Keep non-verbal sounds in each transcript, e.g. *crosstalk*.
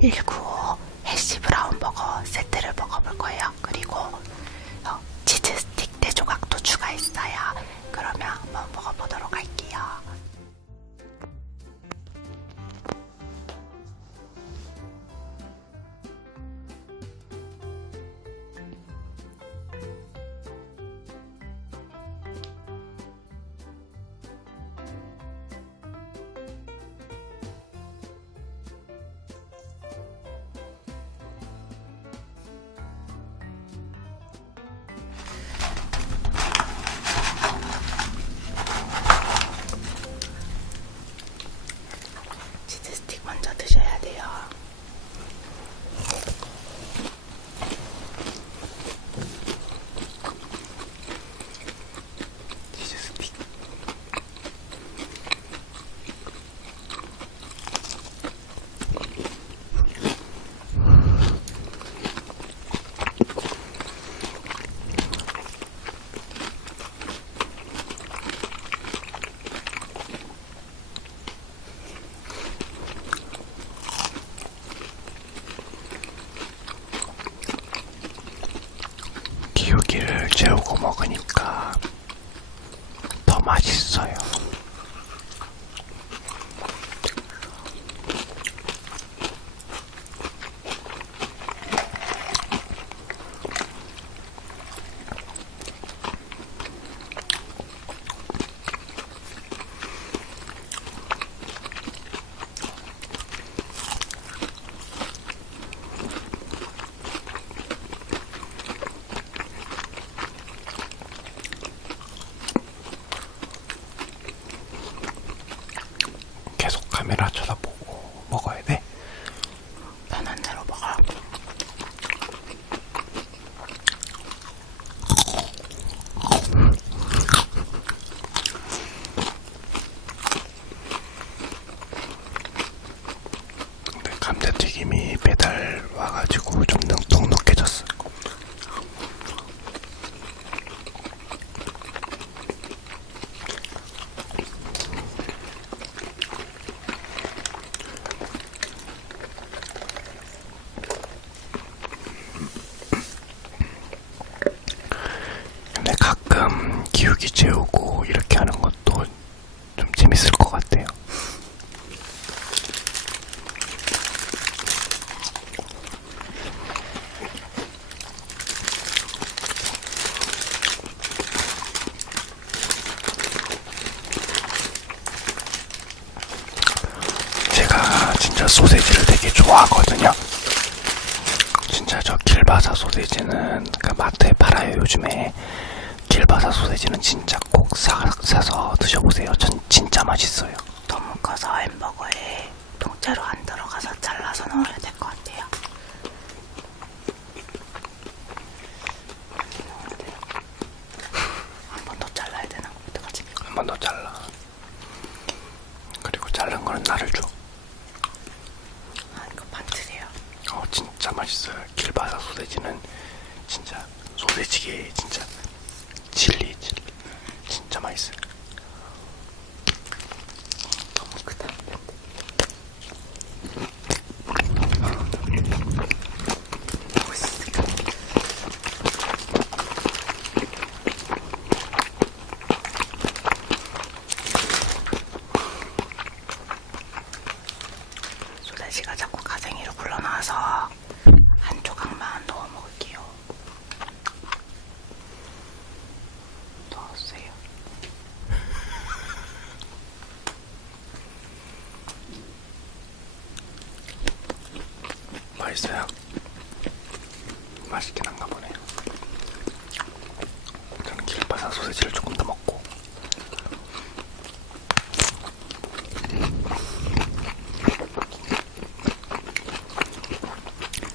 别哭 카메라 쳐다보고 길바사 소세지는 그 마트에 팔아요 요즘에 길바사 소세지는 진짜 꼭 사, 사서 드셔보세요 전 진짜 맛있어요 너무 커서 햄버거에 통째로 안 들어가서 잘라서 넣어야 될 것 같아요 *laughs* 한번 더 잘라야 되나? 어떡하지? 한번 더 잘라 그리고 자른 거는 나를 줘 아 이거 반틀이요. 어 진짜 맛있어요 바삭 소세지는 진짜 소세지계 진짜 진리 진리 음, 진짜 맛있어요. 소세지를 조금 더 먹고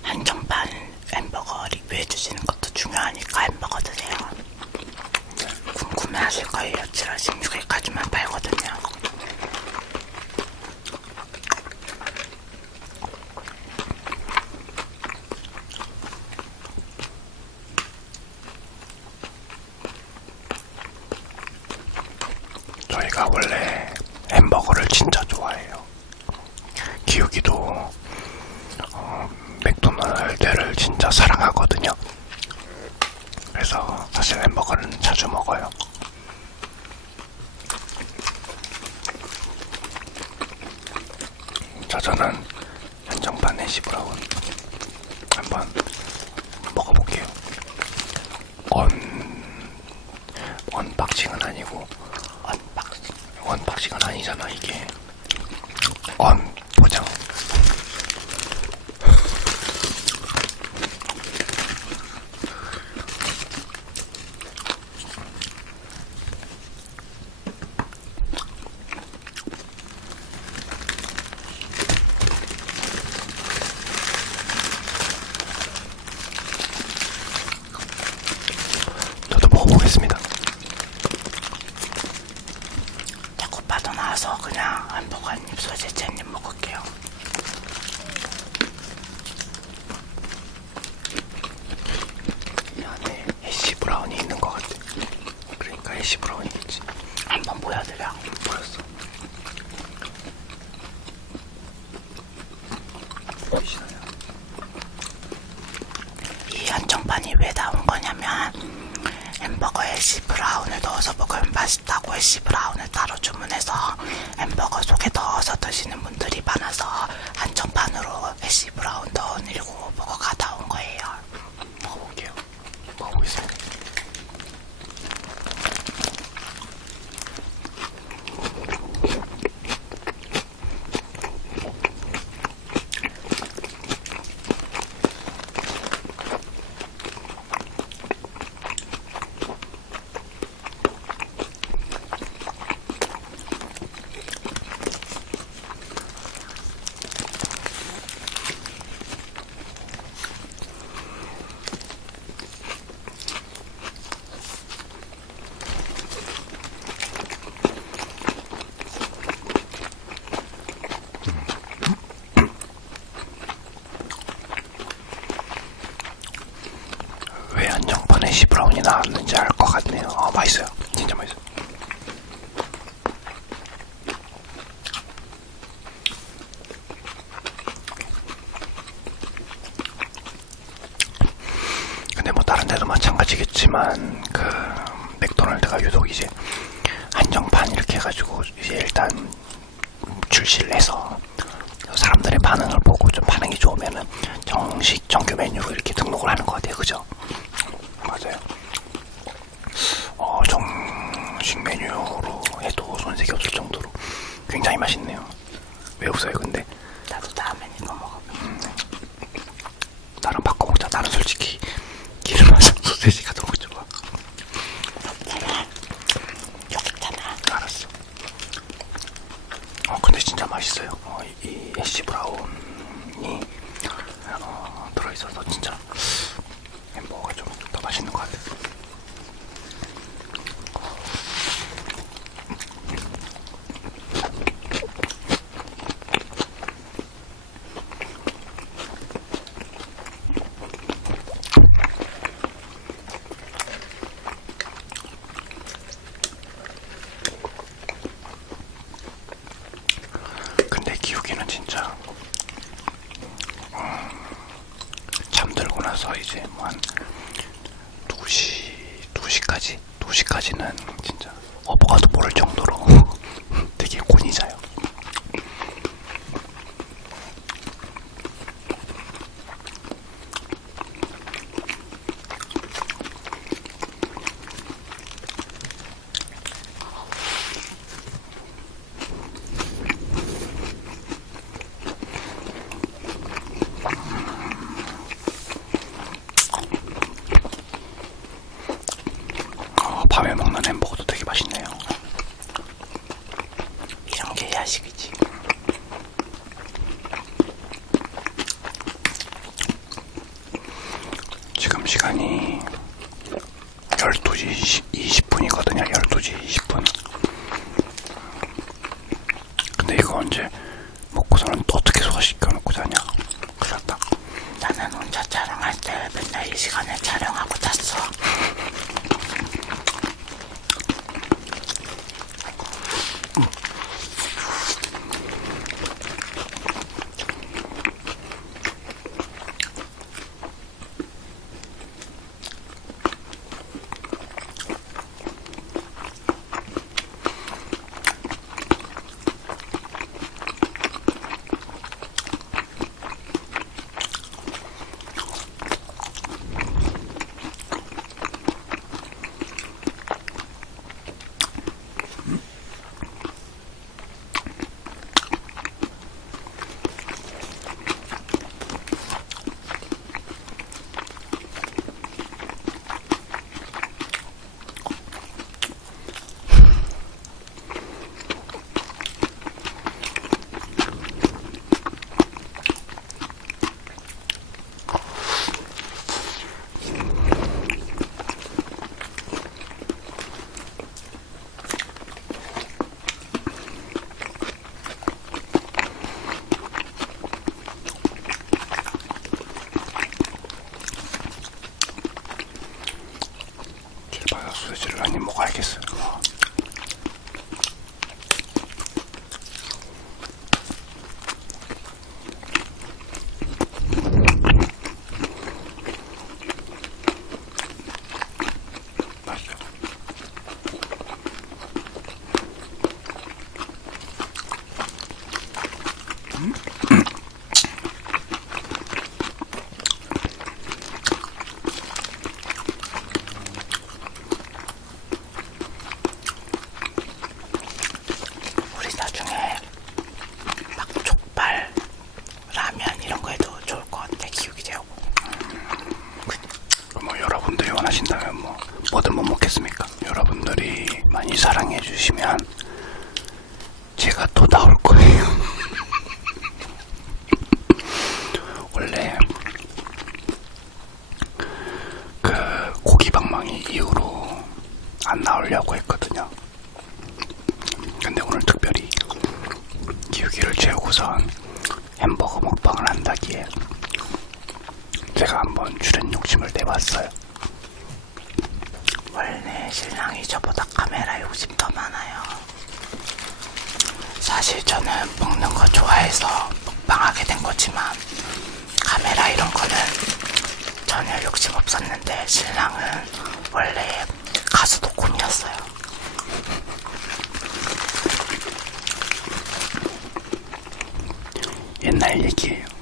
한정판 햄버거 리뷰해 주시는 것도 중요하니까 햄버거 드세요. 궁금해하실 거예요. 7월 16일까지만 팔거든요. 저희가 원래 햄버거를 진짜 좋아해요. 기욱이도 어, 맥도날드를 진짜 사랑하거든요. 그래서 사실 햄버거는 자주 먹어요. 자, 저는 한정판 해시 브라운 한번 먹어볼게요. 언, 언박싱은 아니고 언박싱. 언박싱은 아니잖아 이게 언 포장 저도 먹어보겠습니다. 자꾸 빠져나와서 그냥 햄버거 한 입, 소세지 한입 먹을게요. 이 안에 애쉬 브라운이 있는 것 같아. 그러니까 애쉬 브라운이겠지. 한번 보여드려. 보였어. 보이시나요? 이 한정판이 왜 거냐면 햄버거에 시 브라운을 넣어서 먹으면 맛있다고 해시 브라운을 따로 주문해서 햄버거 속에 넣어서 드시는 분들이 많아서 한정판으로 해시 브라운 넣은 일곱 버거가 나온 거예요. 먹어볼게요. 먹어보겠습니다. 왜 한정판에 애쉬 브라운이 나왔는지 알 것 같네요. 어, 맛있어요. 진짜 맛있어요. 근데 뭐 다른 데도 마찬가지겠지만 그 맥도날드가 유독 이제 한정판 이렇게 해가지고 이제 일단 출시를 해서 사람들의 반응을 보고 좀 반응이 좋으면은 정식 정규 메뉴로 이렇게 등록을 하는 것 같아요. 그죠? 맞아요. 어, 정식 메뉴로 해도 손색이 없을 정도로 굉장히 맛있네요. 왜 웃어요, 근데? 나도 다음엔 이거 먹어. 나랑 바꿔 먹자. 나는 솔직히 기름 맛은 소세지가 너무 좋아. 있잖아. 여기 있잖아. 알았어. 어, 근데 진짜 맛있어요. 어, 이, 이 애쉬 브라운이 어, 들어있어서 진짜 햄버거가 좀 더 맛있는 것 같아요. 근데 기욱이는 진짜 음, 잠들고 나서 이제 뭐한 2시, 2시까지? 2시까지는 진짜 어버가도 모를 정도로 햄버거도 되게 맛있네요. 이런 게 야식이지. 보시면 제가 또 나올 거예요. 욕심 없었는데 신랑은 원래 가수 독공이었어요. 옛날 얘기예요.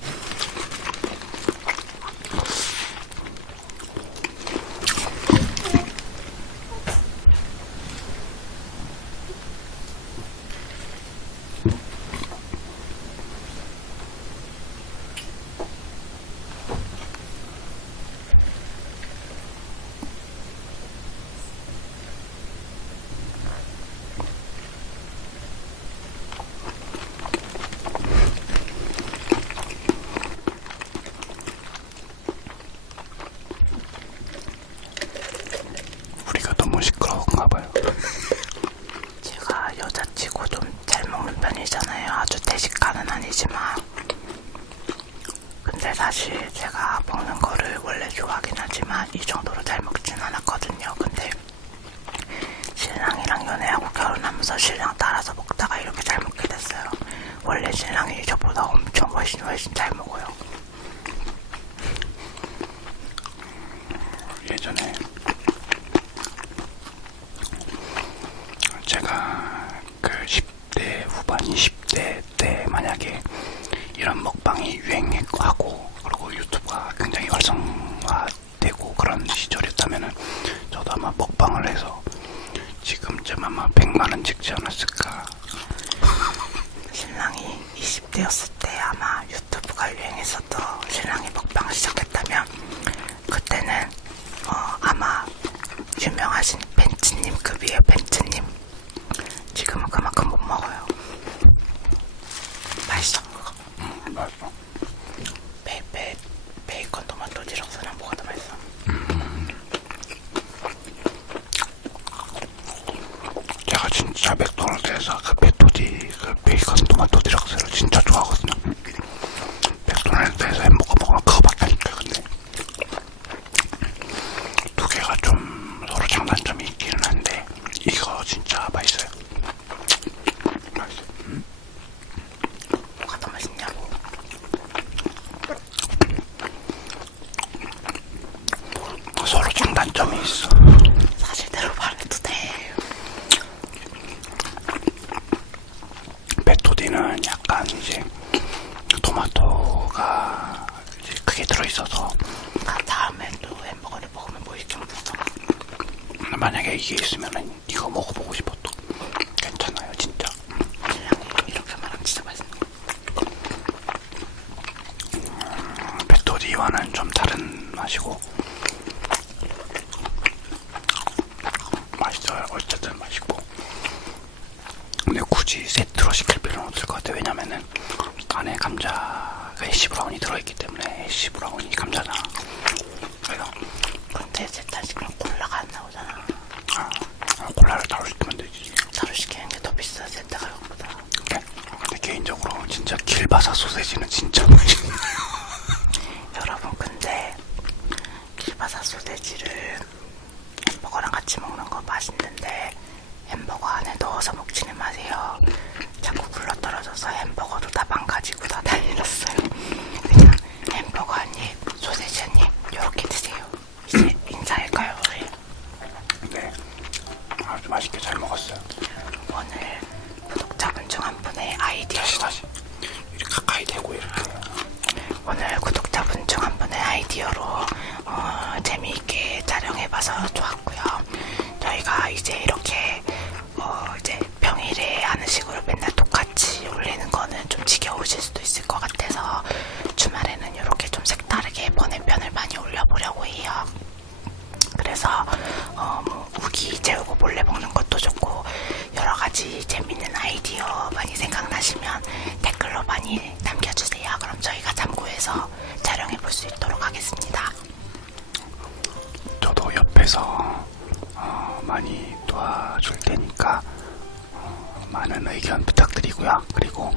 예전에 제가 그 10대 후반 20대 때 만약에 이런 먹방이 유행했고 그리고 유튜브가 굉장히 활성화되고 그런 시절이었다면 저도 아마 먹방을 해서 지금쯤 아마 100만원 찍지 않았을까 Tome isso. 없을 것 같아요 왜냐면은 안에 감자가 애쉬 브라운이 들어있기 때문에 애쉬 브라운이 감자잖아 그래서 근데 세탄 시키면 콜라가 안 나오잖아. 아, 콜라를 따로 시키면 되지 따로 시키는 게 더 비싸, 세트 가격보다. 네. 근데 개인적으로 진짜 길바사 소세지는 진짜 맛있네 여러분, 근데 길바사 소세지를 햄버거랑 같이 먹는 거 맛있는데 햄버거 안에 넣어서 먹지는 마세요. 자꾸 굴러 떨어져서 햄버거도 다 망가지고 다 난리 났어요. 그냥 햄버거 한 입, 소세지 한 입, 이렇게 드세요. 이제 인사할까요, 우리? 네 아주 맛있게 잘 먹었어요 오늘 구독자분 중 한 분의 아이디어 다시 다시 이렇게 가까이 대고 이렇게 오늘 구독자분 중 한 분의 아이디어로 어, 재미있게 촬영해봐서 좋았고요. 저희가 이제 이렇게 어, 이제 평일에 하는 식으로 맨날 똑같이 올리는 거는 좀 지겨우실 수도 있을 것 같아서 주말에는 이렇게 좀 색다르게 번외편을 많이 올려보려고 해요. 그래서 어, 뭐 우기 재우고 몰래 먹는 것도 좋고 여러 가지 재밌는 아이디어 많이 생각나시면 댓글로 많이 남겨주세요. 그럼 저희가 참고해서 촬영해 볼 수 있도록 하겠습니다. 저도 옆에서 어, 많이 도와줄 테니까 어, 많은 의견 부탁드리고요. 그리고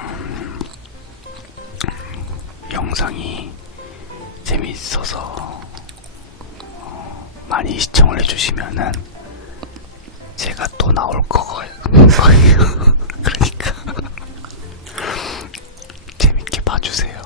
음, 영상이 재밌어서 어, 많이 시청을 해주시면은 제가 또 나올 거예요. *laughs* 봐주세요.